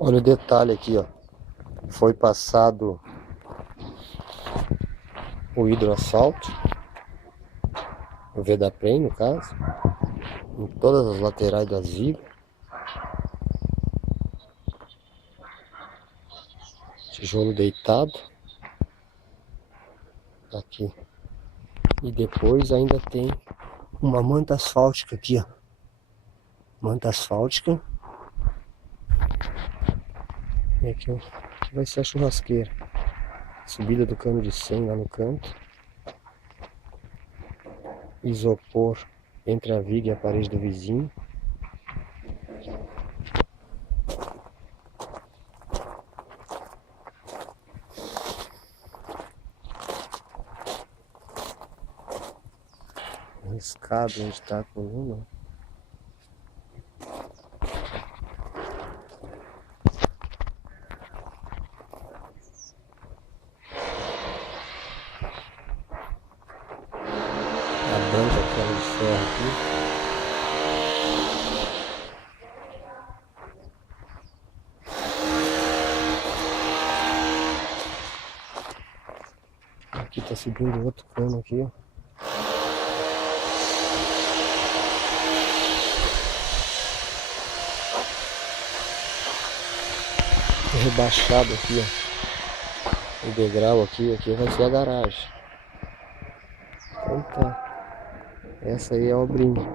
Olha o detalhe aqui, ó. Foi passado o hidroasfalto, o Vedapren no caso, em todas as laterais das vigas. Tijolo deitado. Aqui. E depois ainda tem uma manta asfáltica aqui, ó. Manta asfáltica. E aqui, ó, aqui vai ser a churrasqueira. Subida do cano de 100 lá no canto. Isopor entre a viga e a parede do vizinho. Escada onde está a coluna. A banca aquela de ferro aqui. Aqui tá subindo outro cano aqui, ó. Rebaixado aqui, ó. O degrau aqui vai ser a garagem. Então tá. Essa aí é a obrinha.